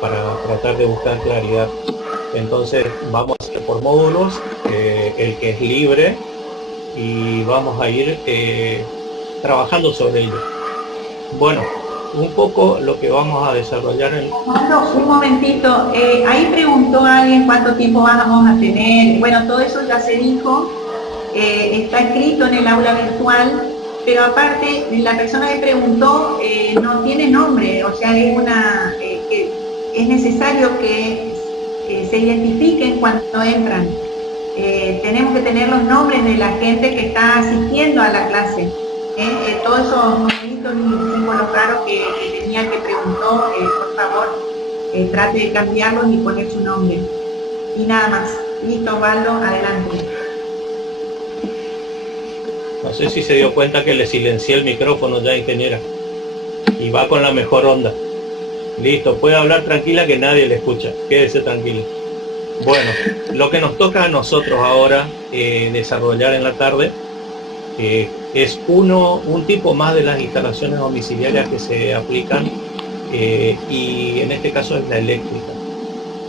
para tratar de buscar claridad. Entonces vamos a hacer por módulos, el que es libre, y vamos a ir trabajando sobre ello. Bueno, un poco lo que vamos a desarrollar en... Un momentito, ahí preguntó alguien cuánto tiempo vamos a tener. Bueno, todo eso ya se dijo, está escrito en el aula virtual, pero aparte la persona que preguntó no tiene nombre, o sea, que es necesario que se identifiquen cuando entran. Tenemos que tener los nombres de la gente que está asistiendo a la clase. Todos esos numeritos y símbolos raros que tenía el que preguntó, por favor, trate de cambiarlos y poner su nombre. Y nada más. Listo, Osvaldo, adelante. No sé si se dio cuenta que le silencié el micrófono ya, ingeniera. Y va con la mejor onda. Listo, puede hablar tranquila que nadie le escucha. Quédese tranquilo. Bueno, lo que nos toca a nosotros ahora desarrollar en la tarde es un tipo más de las instalaciones domiciliarias que se aplican y en este caso es la eléctrica.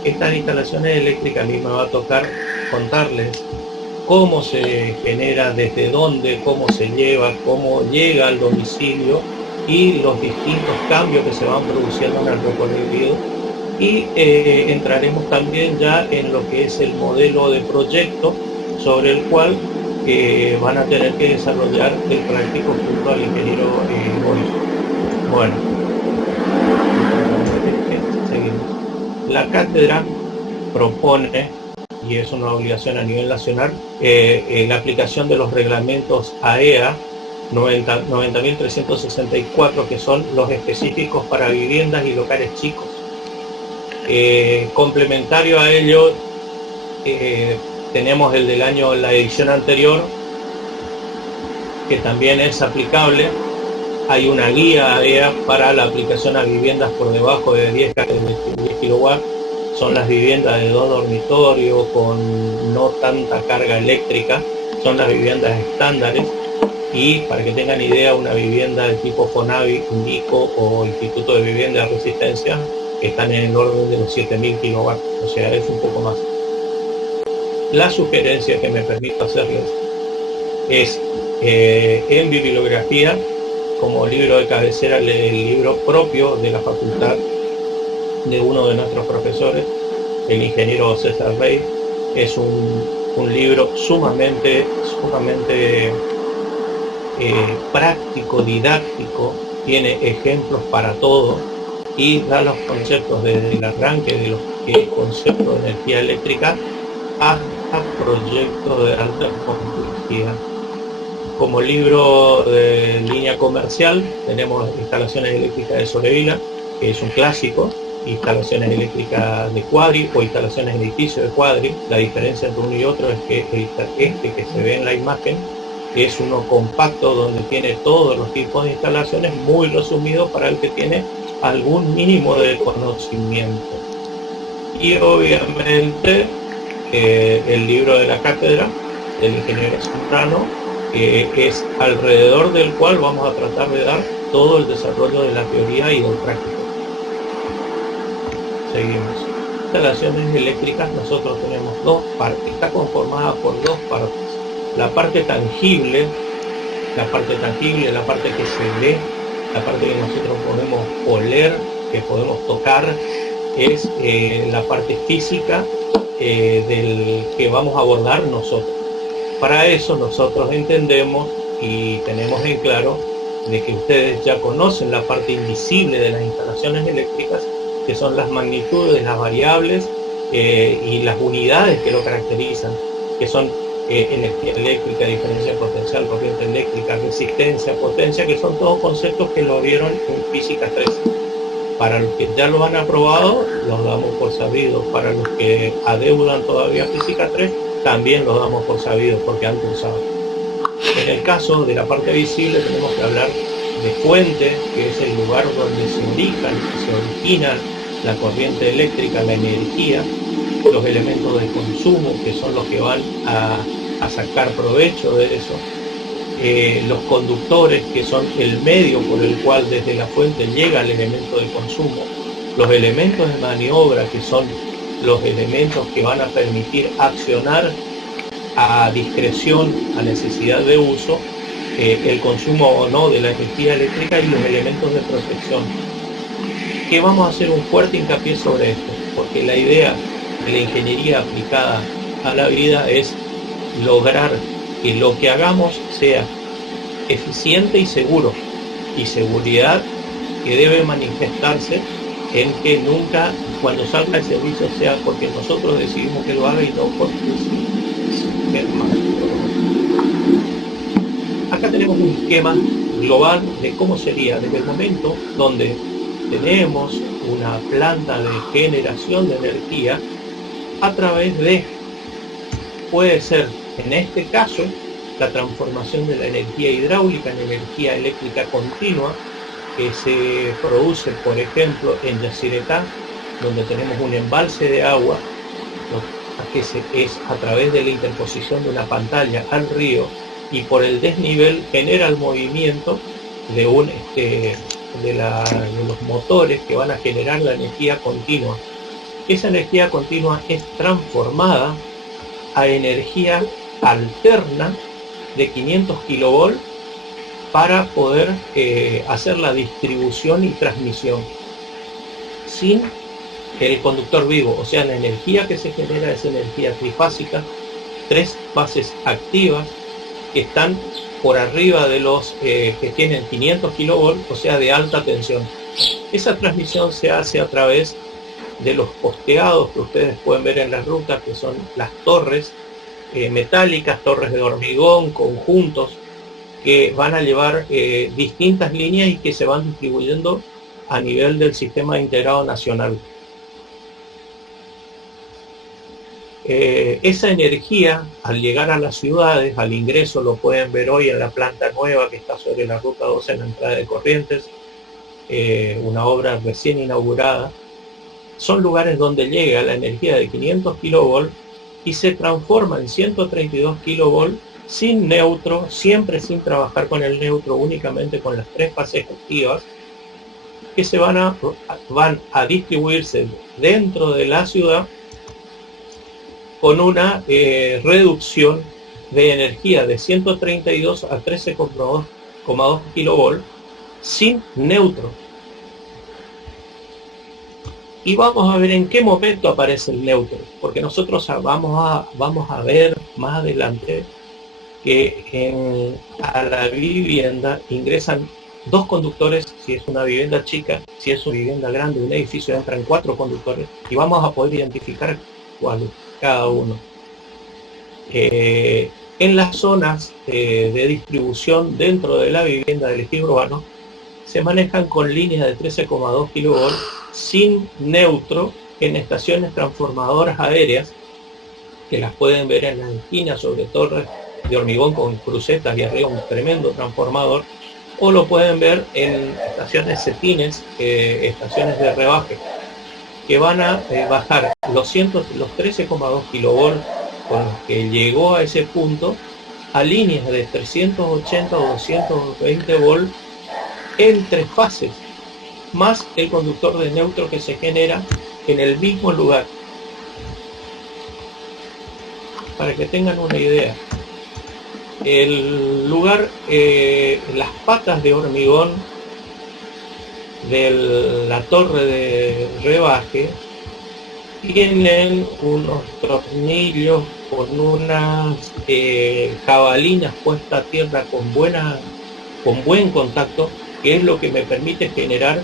Estas instalaciones eléctricas a mí me va a tocar contarles cómo se genera, desde dónde, cómo se lleva, cómo llega al domicilio y los distintos cambios que se van produciendo en el recorrido. Y entraremos también ya en lo que es el modelo de proyecto sobre el cual van a tener que desarrollar el práctico junto al ingeniero Boris. Bueno, seguimos. La cátedra propone, y es una obligación a nivel nacional, la aplicación de los reglamentos AEA 90.364, que son los específicos para viviendas y locales chicos. Complementario a ello, tenemos el del año, la edición anterior, que también es aplicable. Hay una guía AEA para la aplicación a viviendas por debajo de 10 kilowatts. Son las viviendas de 2 dormitorios con no tanta carga eléctrica, son las viviendas estándares. Y para que tengan idea, una vivienda de tipo FONAVI, INDICO o Instituto de Vivienda de Resistencia están en el orden de los 7.000 kilowatts, o sea, es un poco más. La sugerencia que me permito hacerles es en bibliografía, como libro de cabecera, el libro propio de la facultad de uno de nuestros profesores, el ingeniero César Rey. Es un libro sumamente práctico, didáctico, tiene ejemplos para todo y da los conceptos desde el arranque de los que es concepto de energía eléctrica hasta proyectos de alta complejidad. Como libro de línea comercial tenemos Instalaciones eléctricas de Sobrevila, que es un clásico, Instalaciones eléctricas de Quadri o Instalaciones de edificio de Quadri. La diferencia entre uno y otro es que este que se ve en la imagen es uno compacto donde tiene todos los tipos de instalaciones muy resumido para el que tiene algún mínimo de conocimiento. Y obviamente el libro de la cátedra del ingeniero Zambrano, es alrededor del cual vamos a tratar de dar todo el desarrollo de la teoría y del práctico. Seguimos. Instalaciones eléctricas, nosotros tenemos dos partes, está conformada por dos partes. La parte tangible, la parte que se ve, la parte que nosotros podemos oler, que podemos tocar, es la parte física del que vamos a abordar nosotros. Para eso nosotros entendemos y tenemos en claro de que ustedes ya conocen la parte invisible de las instalaciones eléctricas, que son las magnitudes, las variables y las unidades que lo caracterizan, que son energía eléctrica, diferencia potencial, corriente eléctrica, resistencia, potencia, que son todos conceptos que lo vieron en Física 3. Para los que ya lo han aprobado, los damos por sabidos. Para los que adeudan todavía Física 3, también los damos por sabidos porque han cursado. En el caso de la parte visible tenemos que hablar de fuente, que es el lugar donde se origina la corriente eléctrica, la energía, los elementos de consumo, que son los que van a sacar provecho de eso, los conductores, que son el medio por el cual desde la fuente llega el elemento de consumo, los elementos de maniobra, que son los elementos que van a permitir accionar a discreción, a necesidad de uso, el consumo o no de la energía eléctrica y los elementos de protección. Que vamos a hacer un fuerte hincapié sobre esto, porque la idea de la ingeniería aplicada a la vida es lograr que lo que hagamos sea eficiente y seguro, y seguridad que debe manifestarse en que nunca, cuando salga el servicio, sea porque nosotros decidimos que lo haga y no porque acá tenemos un esquema global de cómo sería desde el momento donde tenemos una planta de generación de energía a través de, puede ser en este caso, la transformación de la energía hidráulica en energía eléctrica continua, que se produce, por ejemplo, en Yacyretá, donde tenemos un embalse de agua, que es a través de la interposición de una pantalla al río, y por el desnivel genera el movimiento de los motores que van a generar la energía continua. Esa energía continua es transformada a energía alterna de 500 kilovolts para poder hacer la distribución y transmisión sin el conductor vivo. O sea, la energía que se genera es energía trifásica, 3 fases activas que están por arriba de los que tienen 500 kilovolts, o sea, de alta tensión. Esa transmisión se hace a través de los posteados que ustedes pueden ver en las rutas, que son las torres metálicas, torres de hormigón, conjuntos, que van a llevar distintas líneas y que se van distribuyendo a nivel del sistema integrado nacional. Esa energía, al llegar a las ciudades, al ingreso, lo pueden ver hoy en la planta nueva que está sobre la ruta 12 en la entrada de Corrientes, una obra recién inaugurada. Son lugares donde llega la energía de 500 kilovolts y se transforma en 132 kilovolts sin neutro, siempre sin trabajar con el neutro, únicamente con las 3 fases activas, que se van a distribuirse dentro de la ciudad con una reducción de energía de 132 a 13,2 kilovolts sin neutro. Y vamos a ver en qué momento aparece el neutro, porque nosotros vamos a ver más adelante que a la vivienda ingresan 2 conductores, si es una vivienda chica, si es una vivienda grande, un edificio entran 4 conductores, y vamos a poder identificar cuál es cada uno. En las zonas de distribución dentro de la vivienda del ejido urbano se manejan con líneas de 13,2 kV sin neutro en estaciones transformadoras aéreas, que las pueden ver en las esquinas sobre torres de hormigón con crucetas y arriba un tremendo transformador, o lo pueden ver en estaciones setines, estaciones de rebaje, que van a bajar los 13,2 kilovolts con los que llegó a ese punto a líneas de 380 o 220 volts en 3 fases, más el conductor de neutro que se genera en el mismo lugar. Para que tengan una idea, el lugar, las patas de hormigón de la torre de rebaje tienen unos tornillos con unas jabalinas puestas a tierra con buen contacto, que es lo que me permite generar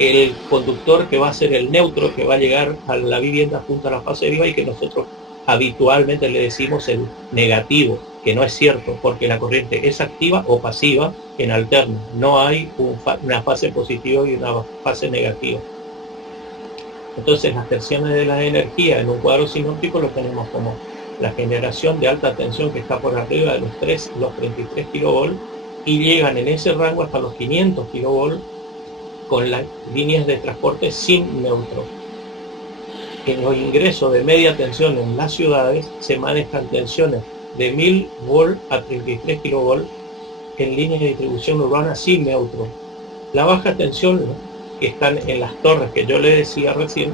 el conductor que va a ser el neutro, que va a llegar a la vivienda junto a la fase viva y que nosotros habitualmente le decimos el negativo, que no es cierto, porque la corriente es activa o pasiva en alterno. No hay una fase positiva y una fase negativa. Entonces las tensiones de la energía en un cuadro sinóptico lo tenemos como la generación de alta tensión, que está por arriba de los 33 kilovolts, y llegan en ese rango hasta los 500 kilovolts con las líneas de transporte sin neutro. En los ingresos de media tensión en las ciudades se manejan tensiones de 1000 volts a 33 kilovolts en líneas de distribución urbana sin neutro. La baja tensión que están en las torres que yo le decía recién,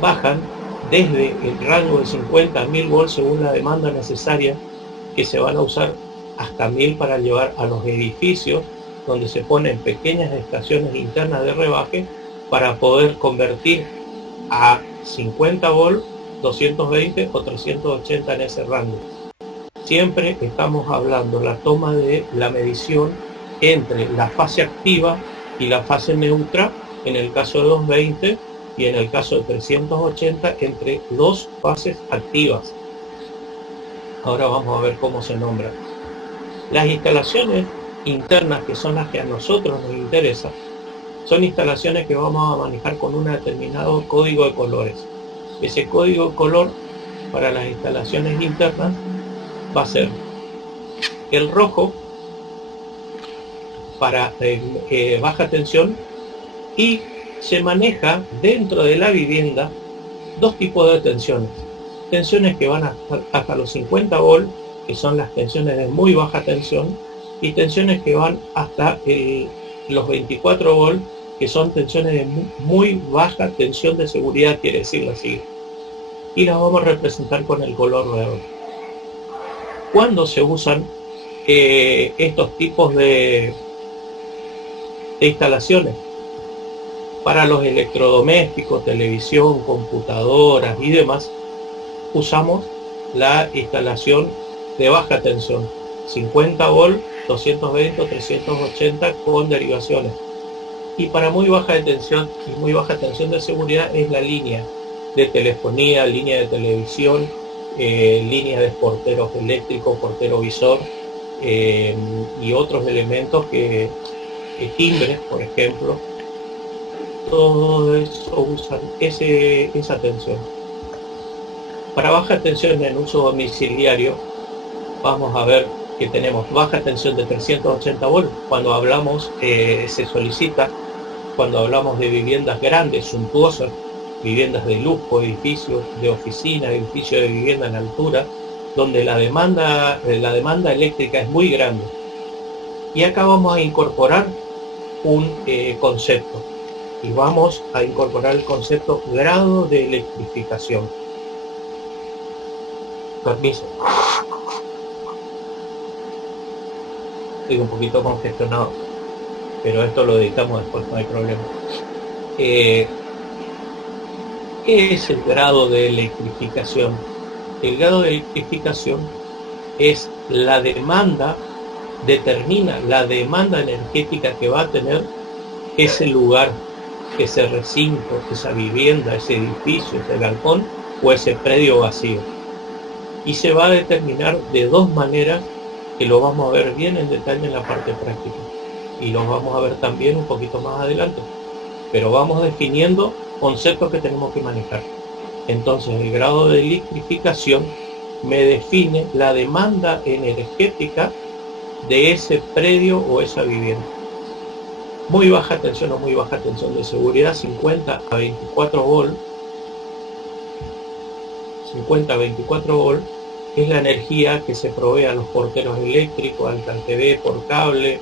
bajan desde el rango de 50 a 1000 volts según la demanda necesaria, que se van a usar hasta 1000 para llevar a los edificios, donde se ponen pequeñas estaciones internas de rebaje para poder convertir a 50 volts, 220 o 380 en ese rango. Siempre estamos hablando la toma de la medición entre la fase activa y la fase neutra, en el caso de 220, y en el caso de 380 entre dos fases activas. Ahora vamos a ver cómo se nombran. Las instalaciones internas, que son las que a nosotros nos interesan, son instalaciones que vamos a manejar con un determinado código de colores. Ese código de color para las instalaciones internas va a ser el rojo para baja tensión, y se maneja dentro de la vivienda dos tipos de tensiones. Tensiones que van hasta los 50 volts, que son las tensiones de muy baja tensión, y tensiones que van hasta los 24 volts, que son tensiones de muy baja tensión de seguridad, quiere decirlo así. Y las vamos a representar con el color verde. ¿Cuándo se usan estos tipos de instalaciones? Para los electrodomésticos, televisión, computadoras y demás, usamos la instalación de baja tensión, 50 volts, 220 o 380 con derivaciones. Y para muy baja tensión y muy baja tensión de seguridad es la línea de telefonía, línea de televisión, línea de porteros eléctricos, portero visor, y otros elementos que timbres, por ejemplo. Todo eso usan esa tensión. Para baja tensión en uso domiciliario, vamos a ver que tenemos baja tensión de 380 volts. Cuando hablamos, se solicita, cuando hablamos de viviendas grandes, suntuosas, viviendas de lujo, edificios de oficina, edificios de vivienda en altura, donde la demanda eléctrica es muy grande. Y acá vamos a incorporar un concepto. Y vamos a incorporar el concepto grado de electrificación. Permiso. Estoy un poquito congestionado, pero esto lo editamos después, no hay problema. ¿Qué es el grado de electrificación? El grado de electrificación es la demanda, determina la demanda energética que va a tener ese lugar, ese recinto, esa vivienda, ese edificio, ese galpón o ese predio vacío. Y se va a determinar de dos maneras, que lo vamos a ver bien en detalle en la parte práctica. Y lo vamos a ver también un poquito más adelante. Pero vamos definiendo conceptos que tenemos que manejar. Entonces, el grado de electrificación me define la demanda energética de ese predio o esa vivienda. Muy baja tensión o muy baja tensión de seguridad, 50 a 24 volts. 50 a 24 volts es la energía que se provee a los porteros eléctricos, al CanTV por cable,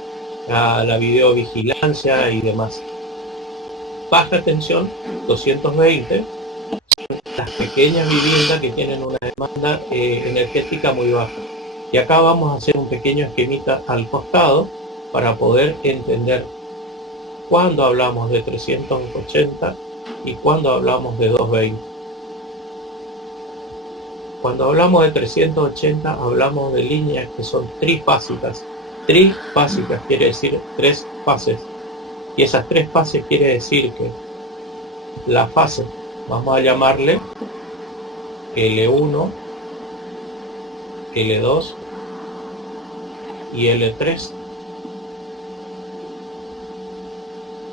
a la videovigilancia y demás. Baja tensión, 220, las pequeñas viviendas que tienen una demanda energética muy baja. Y acá vamos a hacer un pequeño esquemita al costado para poder entender cuando hablamos de 380 y cuando hablamos de 220. Cuando hablamos de 380 hablamos de líneas que son trifásicas. Trifásicas quiere decir tres fases. Y esas tres fases quiere decir que la fase, vamos a llamarle L1, L2 y L3.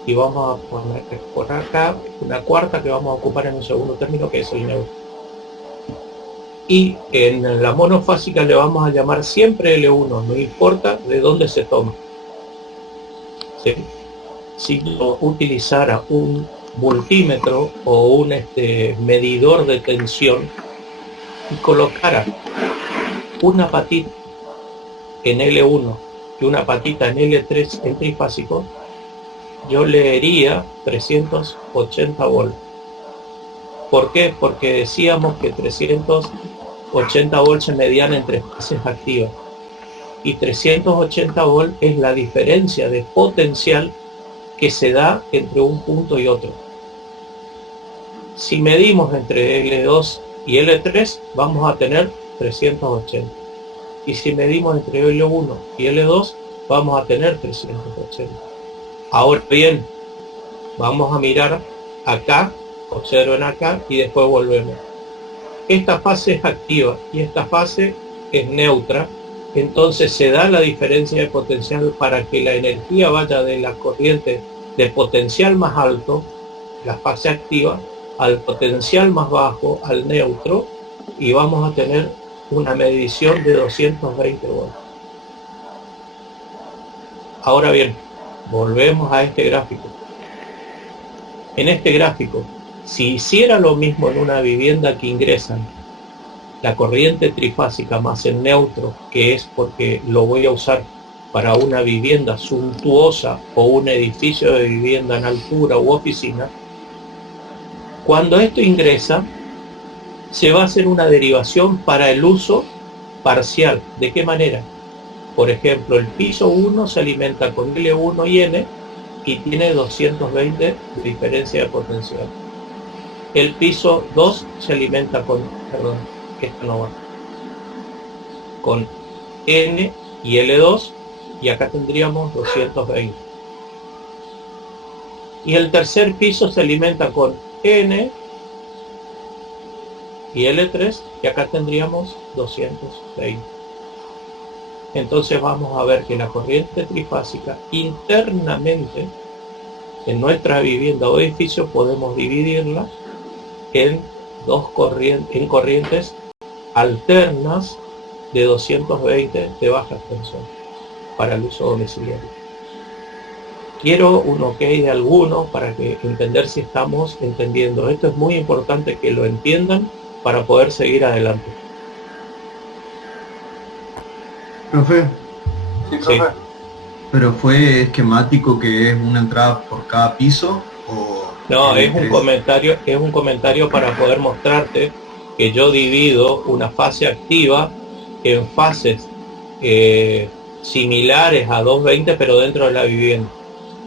Y vamos a poner por acá una cuarta que vamos a ocupar en un segundo término, que es el neutro. Y en la monofásica le vamos a llamar siempre L1, no importa de dónde se toma. ¿Sí? Si yo utilizara un multímetro o un medidor de tensión y colocara una patita en L1 y una patita en L3 en trifásico, yo leería 380 volts. ¿Por qué? Porque decíamos que 380 volts se medían entre fases activas. Y 380 volts es la diferencia de potencial que se da entre un punto y otro. Si medimos entre L2 y L3, vamos a tener 380. Y si medimos entre L1 y L2, vamos a tener 380. Ahora bien, vamos a mirar acá, observen acá y después volvemos. Esta fase es activa y esta fase es neutra. Entonces se da la diferencia de potencial para que la energía vaya de la corriente de potencial más alto, la fase activa, al potencial más bajo, al neutro, y vamos a tener una medición de 220 volts. Ahora bien, volvemos a este gráfico. En este gráfico, si hiciera lo mismo en una vivienda que ingresan la corriente trifásica más el neutro, que es porque lo voy a usar para una vivienda suntuosa o un edificio de vivienda en altura u oficina, cuando esto ingresa, se va a hacer una derivación para el uso parcial. ¿De qué manera? Por ejemplo, el piso 1 se alimenta con L1 y N y tiene 220 de diferencia de potencial. El piso 2 se alimenta con, perdón, esto no va, con N y L2, y acá tendríamos 220. Y el tercer piso se alimenta con N y L3, y acá tendríamos 220. Entonces vamos a ver que la corriente trifásica internamente en nuestra vivienda o edificio podemos dividirla en corrientes alternas de 220 de baja tensión para el uso domiciliario. Quiero un ok de alguno para que entender si estamos entendiendo. Esto es muy importante que lo entiendan para poder seguir adelante. Profe. Sí, profe. Sí. ¿Pero fue esquemático que es una entrada por cada piso? ¿O no, es un comentario para poder mostrarte que yo divido una fase activa en fases similares a 220, pero dentro de la vivienda.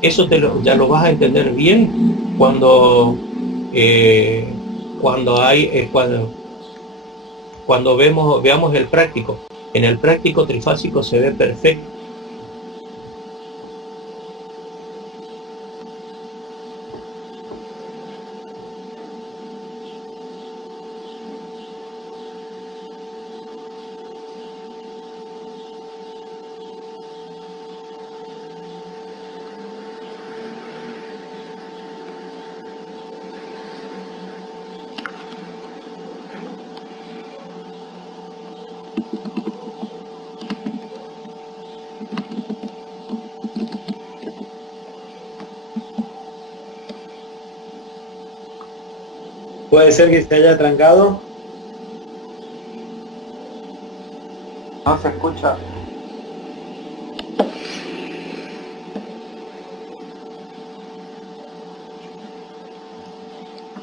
Eso ya lo vas a entender bien cuando veamos el práctico. En el práctico trifásico se ve perfecto. ¿Puede ser que se haya trancado? No se escucha.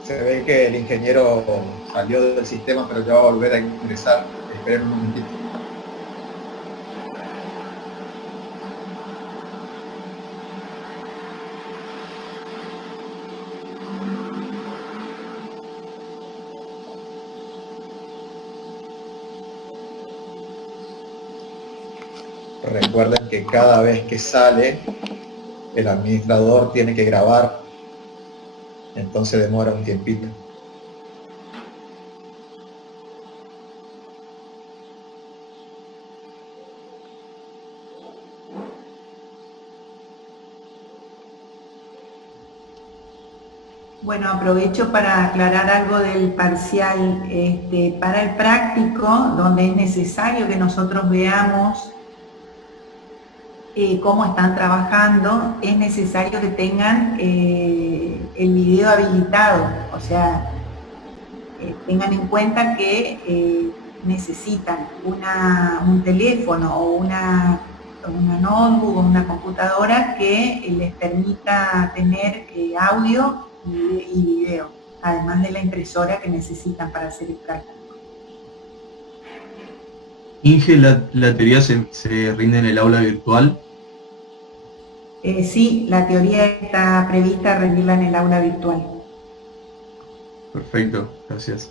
Se ve que el ingeniero salió del sistema, pero ya va a volver a ingresar. Esperen un momentito. Recuerden que cada vez que sale, el administrador tiene que grabar, entonces demora un tiempito. Bueno, aprovecho para aclarar algo del parcial. Para el práctico, donde es necesario que nosotros veamos cómo están trabajando, es necesario que tengan el video habilitado, o sea, tengan en cuenta que necesitan un teléfono o una una notebook o una computadora que les permita tener audio y video, además de la impresora que necesitan para hacer el cálculo. Inge, ¿la teoría se rinde en el aula virtual? Sí, la teoría está prevista rendirla en el aula virtual. Perfecto, gracias.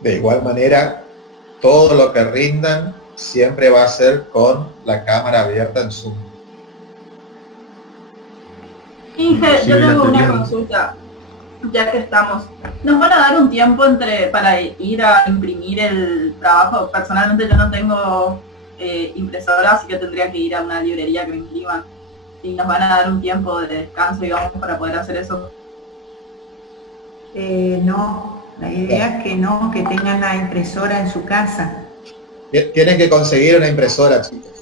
De igual manera, todo lo que rindan siempre va a ser con la cámara abierta en Zoom. Inge, Sí, yo la tengo una teoría. consulta, ya que estamos. ¿Nos van a dar un tiempo para ir a imprimir el trabajo? Personalmente yo no tengo impresora, así que tendría que ir a una librería que me impriman. Y nos van a dar un tiempo de descanso, digamos, para poder hacer eso. No, la idea es que tengan la impresora en su casa. Tienen que conseguir una impresora, chicos.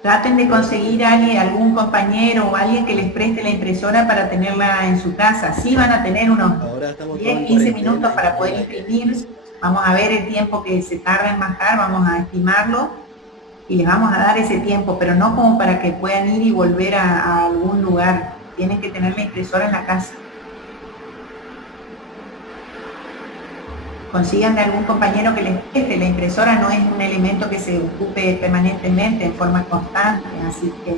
Traten de conseguir a algún compañero o alguien que les preste la impresora para tenerla en su casa. Sí van a tener unos 10, 15 minutos para poder imprimir. Vamos a ver el tiempo que se tarda en bajar, vamos a estimarlo y les vamos a dar ese tiempo, pero no como para que puedan ir y volver a algún lugar. Tienen que tener la impresora en la casa. Consigan de algún compañero que les preste. La impresora no es un elemento que se ocupe permanentemente, en forma constante, así que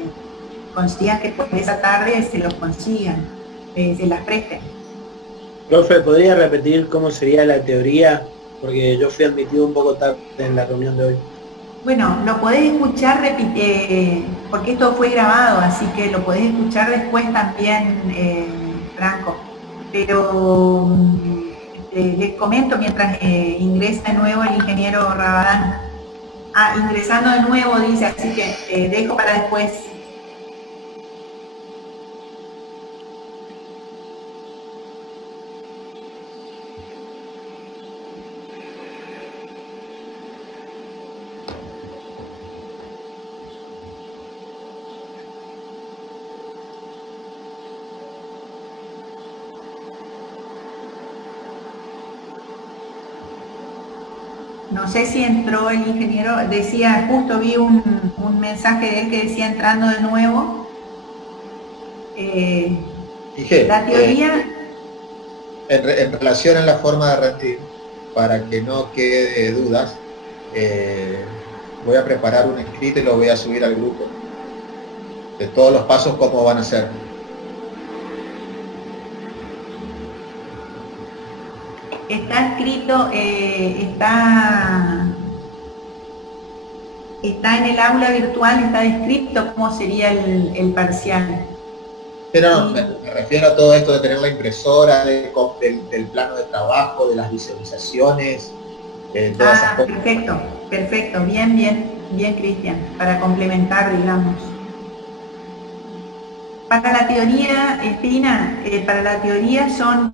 consigan que por esa tarde se los consigan, se las presten. Profe, ¿podría repetir cómo sería la teoría? Porque yo fui admitido un poco tarde en la reunión de hoy. Bueno, lo podés escuchar, porque esto fue grabado, así que lo podés escuchar después también, Franco. Pero les comento mientras ingresa de nuevo el ingeniero Rabadán. Ingresando de nuevo, dice, así que dejo para después. No sé si entró el ingeniero, decía, justo vi un mensaje de él que decía entrando de nuevo. Dije, La teoría... en relación a la forma de rendir, para que no quede dudas, voy a preparar un escrito y lo voy a subir al grupo. De todos los pasos, cómo van a ser. Está escrito, está en el aula virtual, está descrito cómo sería el parcial. Pero no, me refiero a todo esto de tener la impresora, del plano de trabajo, de las visualizaciones, todas esas cosas. Perfecto, bien, Cristian, para complementar, digamos. Para la teoría, Espina, para la teoría son